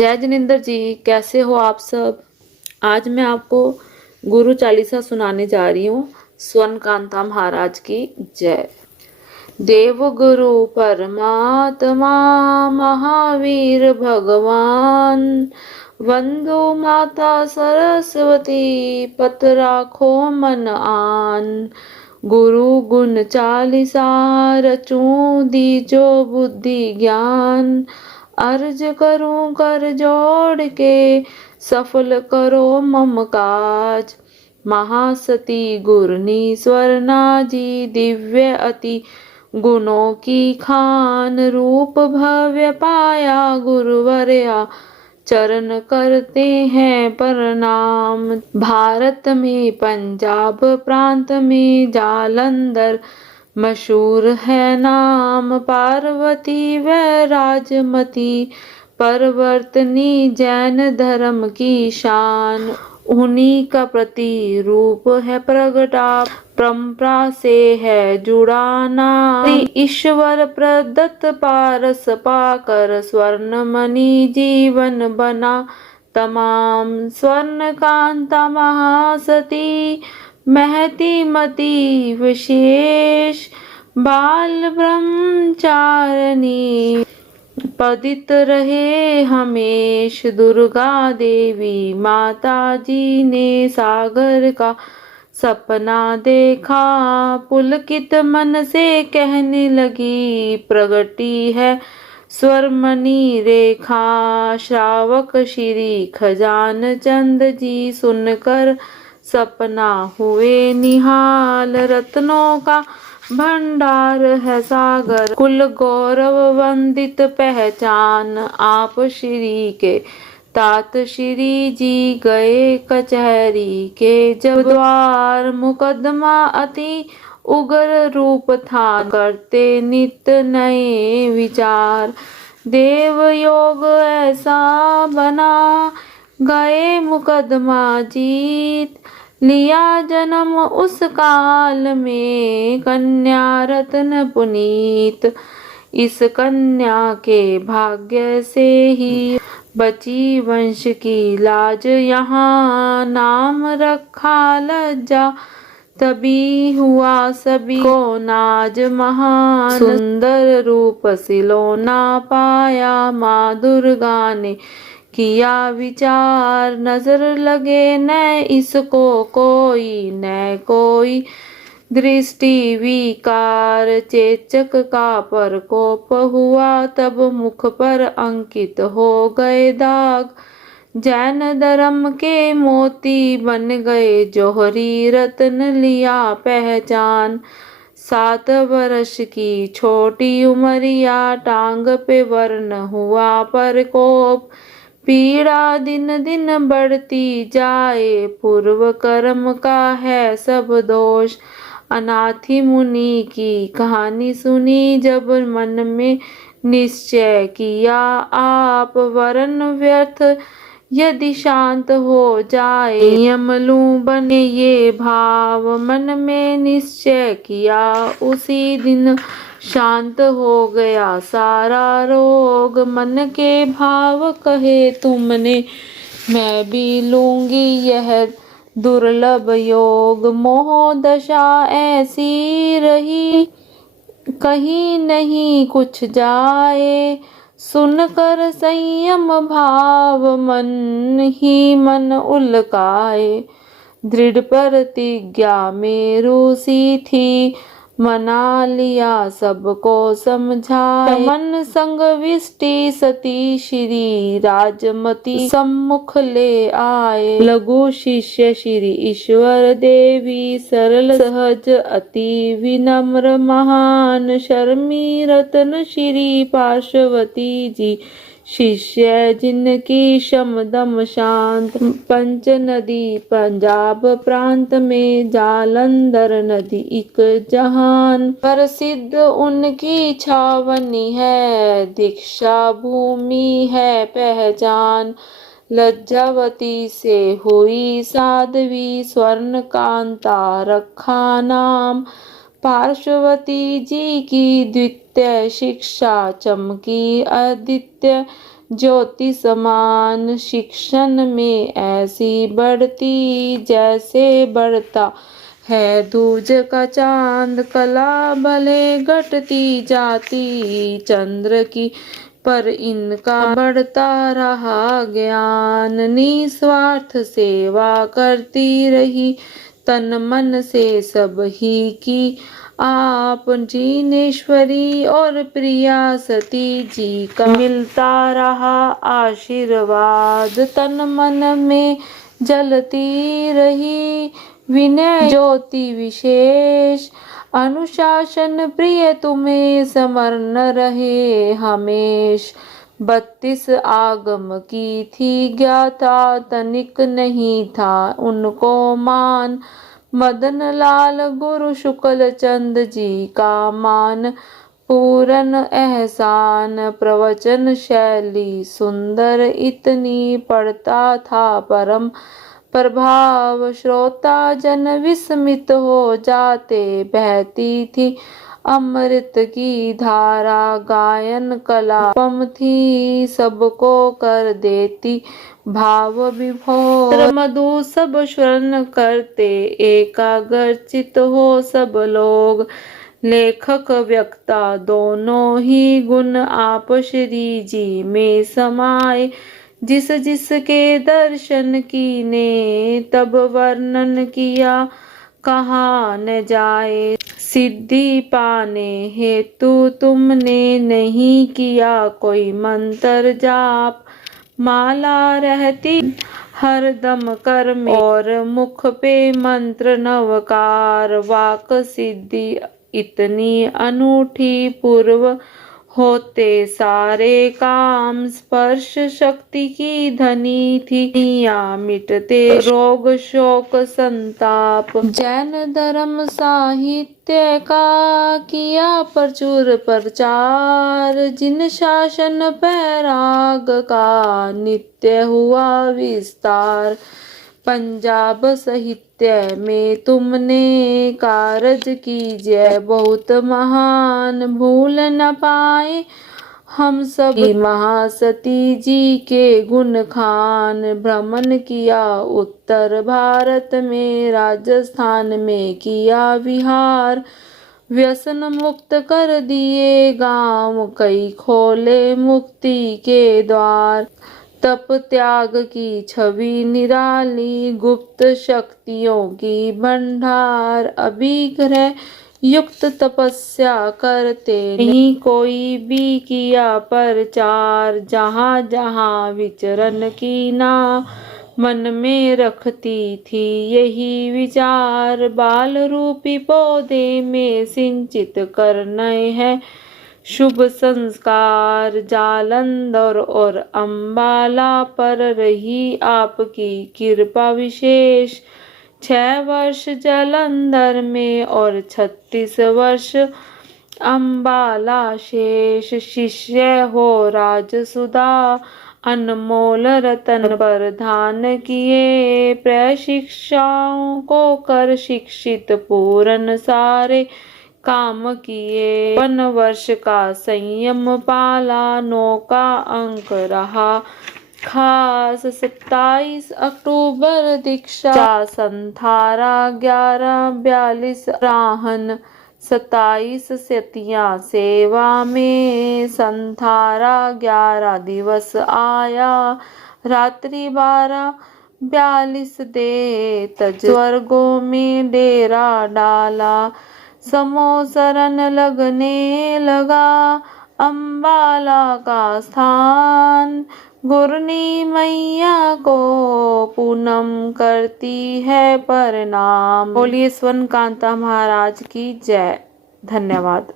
जय जिनेंद्र जी, कैसे हो आप सब। आज मैं आपको गुरु चालीसा सुनाने जा रही हूँ। स्वर्ण कांता महाराज की जय। देव गुरु परमात्मा महावीर भगवान, वंदो माता सरस्वती पत राखो मन आन। गुरु गुण चालीसा रचूं दीजो बुद्धि ज्ञान। अर्ज करूं कर जोड़ के सफल करो मम काज। महासती गुरनी स्वर्णा जी दिव्य अति गुणों की खान। रूप भव्य पाया गुरुवरया चरण करते हैं प्रणाम। भारत में पंजाब प्रांत में जालंधर मशहूर है नाम। पार्वती व राजमती परिवर्तनी जैन धर्म की शान। उन्हीं का प्रतिरूप है प्रगटा परंपरा से है जुड़ा नाम। ईश्वर प्रदत्त पारस पाकर स्वर्ण मणि जीवन बना तमाम। स्वर्ण कांता महासती महती मति विशेष। बाल ब्रह्मचारिणी पदित रहे हमेश। दुर्गा देवी माता जी ने सागर का सपना देखा। पुलकित मन से कहने लगी प्रगटी है स्वरमणि रेखा। श्रावक श्री खजान चंद जी सुनकर सपना हुए निहाल। रत्नों का भंडार है सागर कुल गौरव वंदित पहचान। आप श्री के तात श्री जी गए कचहरी के जब द्वार। मुकदमा अति उग्र रूप था करते नित नए विचार। देव योग ऐसा बना गए मुकदमा जीत। लिया जन्म उस काल में कन्या रत्न पुनीत। इस कन्या के भाग्य से ही बची वंश की लाज यहाँ। नाम रखा लज्जा तभी हुआ सभी को नाज। महान सुंदर रूप सिलोना पाया माँ दुर्गा ने किया विचार। नजर लगे न इसको कोई न कोई दृष्टि विकार। चेचक का प्रकोप हुआ तब मुख पर अंकित हो गए दाग। जैन धर्म के मोती बन गए जौहरी रत्न लिया पहचान। 7 वर्ष की छोटी उमरिया टांग पे वर्ण हुआ प्रकोप। पीड़ा दिन दिन बढ़ती जाए पूर्व कर्म का है सब दोष। अनाथी मुनि की कहानी सुनी जब मन में निश्चय किया आप। वरण व्यर्थ यदि शांत हो जाए यमलू बने ये भाव। मन में निश्चय किया उसी दिन शांत हो गया सारा रोग। मन के भाव कहे तुमने मैं भी लूंगी यह दुर्लभ योग। मोह दशा ऐसी रही कहीं नहीं कुछ जाए। सुनकर संयम भाव मन ही मन उलकाए। दृढ़ प्रतिज्ञा मेरू सी थी मना लिया सबको समझाए। मन संग विष्टि सती श्री राजमती सम्मुख ले आए। लघु शिष्य श्री ईश्वर देवी सरल सहज अति विनम्र महान। शर्मी रतन श्री पार्श्वती जी शिष्य जिनकी शमदम शांत। पंच नदी पंजाब प्रांत में जालंधर नदी एक जहान। प्रसिद्ध उनकी छावनी है दीक्षा भूमि है पहचान। लज्जावती से हुई साध्वी स्वर्ण कांता रखा नाम। पार्श्वती जी की द्वितीय शिक्षा चमकी आदित्य ज्योति समान शिक्षण में ऐसी बढ़ती जैसे बढ़ता है दूज का चांद। कला भले घटती जाती चंद्र की पर इनका बढ़ता रहा ज्ञान। निस्वार्थ सेवा करती रही तन मन से सब ही की आप जिनेश्वरी और प्रिया सती जी का मिलता रहा आशीर्वाद। तन मन में जलती रही विनय ज्योति विशेष। अनुशासन प्रिय तुम्हें स्मरण रहे हमेश। 32 आगम की थी ज्ञाता तनिक नहीं था उनको मान। मदन लाल गुरु शुक्ल चंद जी का मान पूरन एहसान। प्रवचन शैली सुंदर इतनी पढ़ता था परम प्रभाव। श्रोता जन विस्मित हो जाते बहती थी अमृत की धारा। गायन कला पम थी सबको कर देती भाव विभोर। मधु सब श्रवण करते एकाग्रचित हो सब लोग। लेखक वक्ता दोनों ही गुण आप श्री जी में समाये। जिस जिसके दर्शन कीने तब वर्णन किया कहा न जाए। सिद्धि पाने हेतु तुमने नहीं किया कोई मंत्र जाप। माला रहती हरदम कर में और मुख पे मंत्र नवकार। वाक सिद्धि इतनी अनूठी पूर्व होते सारे काम। स्पर्श शक्ति की धनी थी या मिटते रोग शोक संताप। जैन धर्म साहित्य का किया प्रचुर प्रचार। जिन शासन पैराग का नित्य हुआ विस्तार। पंजाब साहित्य में तुमने कारज कीजिए बहुत महान। भूल न पाए हम सब महासती जी के गुण खान। भ्रमण किया उत्तर भारत में राजस्थान में किया विहार। व्यसन मुक्त कर दिए गांव कई खोले मुक्ति के द्वार। तप त्याग की छवि निराली गुप्त शक्तियों की भंडार। अभिग्रह युक्त तपस्या करते नहीं कोई भी किया प्रचार। जहाँ जहाँ विचरण की ना मन में रखती थी यही विचार। बाल रूपी पौधे में सिंचित करने हैं शुभ संस्कार। जालंधर और अम्बाला पर रही आपकी कृपा विशेष। 6 वर्ष जालंधर में और 36 वर्ष अम्बाला शेष। शिष्य हो राजसुधा अनमोल रतन प्रदान किए। प्रशिक्षाओं को कर शिक्षित पूरन सारे काम किए। 1 वर्ष का संयम पाला 9 का अंक रहा खास। 27 अक्टूबर दीक्षा संथारा 1142 राहन। 27 सतियां सेवा में संथारा 11 दिवस आया। रात्रि 12:42 दे तज स्वर्गों में डेरा डाला। समोसरन लगने लगा अम्बाला का स्थान। गुरनी मैया को पूनम करती है प्रणाम। बोलिए स्वर्ण कांता महाराज की जय। धन्यवाद।